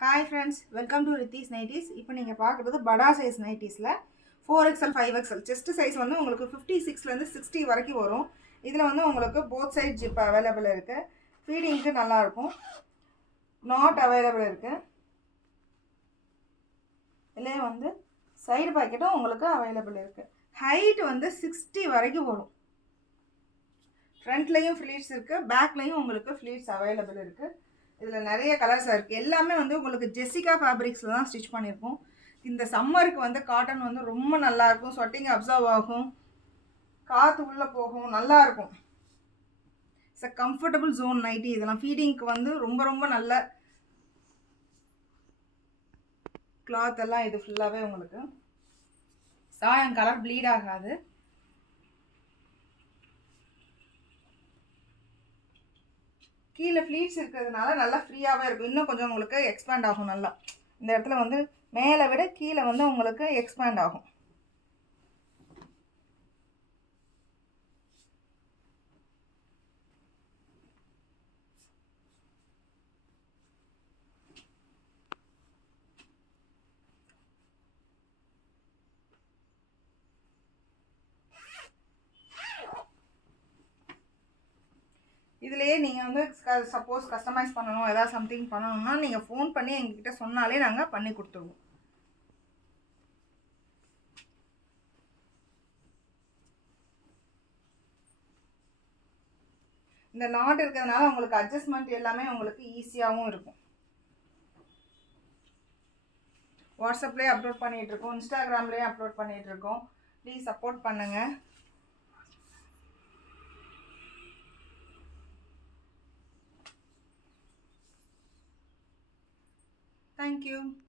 Hi friends, welcome to Ritheesh nighties. இப்போ நீங்கள் பார்க்குறது படா size நைட்டிஸில் 4XL 5XL chest size வந்து உங்களுக்கு 56லேருந்து 60 வரைக்கும் வரும். இதில் வந்து உங்களுக்கு போத் சைட் ஜிப் அவைலபிள் இருக்குது. ஃபீடிங்க்கு நல்லாயிருக்கும். நாட் அவைலபிள் இருக்குது. இதுலேயே வந்து சைடு பாக்கெட்டும் உங்களுக்கு அவைலபிள் இருக்குது. ஹைட் வந்து 60 வரைக்கும் வரும். ஃப்ரண்ட்லேயும் ஃப்ளீட்ஸ் இருக்குது, பேக்லேயும் உங்களுக்கு ஃப்ளீட்ஸ் அவைலபிள் இருக்குது. இதில் நிறைய கலர்ஸாக இருக்குது. எல்லாமே வந்து உங்களுக்கு ஜெசிகா ஃபேப்ரிக்ஸில் தான் ஸ்டிச் பண்ணியிருக்கோம். இந்த சம்மருக்கு வந்து காட்டன் வந்து ரொம்ப நல்லாயிருக்கும். ஸ்வெட்டிங் அப்சர்வ் ஆகும், காற்று உள்ளே போகும், நல்லாயிருக்கும். It's a comfortable zone nighty. இதெல்லாம் ஃபீடிங்க்கு வந்து ரொம்ப ரொம்ப நல்ல கிளாத் எல்லாம். இது ஃபுல்லாகவே உங்களுக்கு சாயம் கலர் ப்ளீட் ஆகாது. கீழே ஃப்ளீட்ஸ் இருக்கிறதுனால நல்லா ஃப்ரீயாகவே இருக்கும். இன்னும் கொஞ்சம் உங்களுக்கு எக்ஸ்பேண்ட் ஆகும். நல்லா இந்த இடத்துல வந்து மேலே விட கீழே வந்து உங்களுக்கு எக்ஸ்பேண்ட் ஆகும். இதுலேயே நீங்கள் வந்து சப்போஸ் கஸ்டமைஸ் பண்ணணும், ஏதாவது சம்திங் பண்ணணும்னா நீங்கள் ஃபோன் பண்ணி எங்ககிட்ட சொன்னாலே நாங்கள் பண்ணி கொடுத்துருவோம். இந்த நாட் இருக்கிறதுனால உங்களுக்கு அட்ஜஸ்ட்மெண்ட் எல்லாமே உங்களுக்கு ஈஸியாகவும் இருக்கும். வாட்ஸ்அப்லேயே அப்லோட் பண்ணிகிட்ருக்கோம், இன்ஸ்டாகிராம்லேயே அப்லோட் பண்ணிகிட்ருக்கோம். ப்ளீஸ் சப்போர்ட் பண்ணுங்கள். Thank you.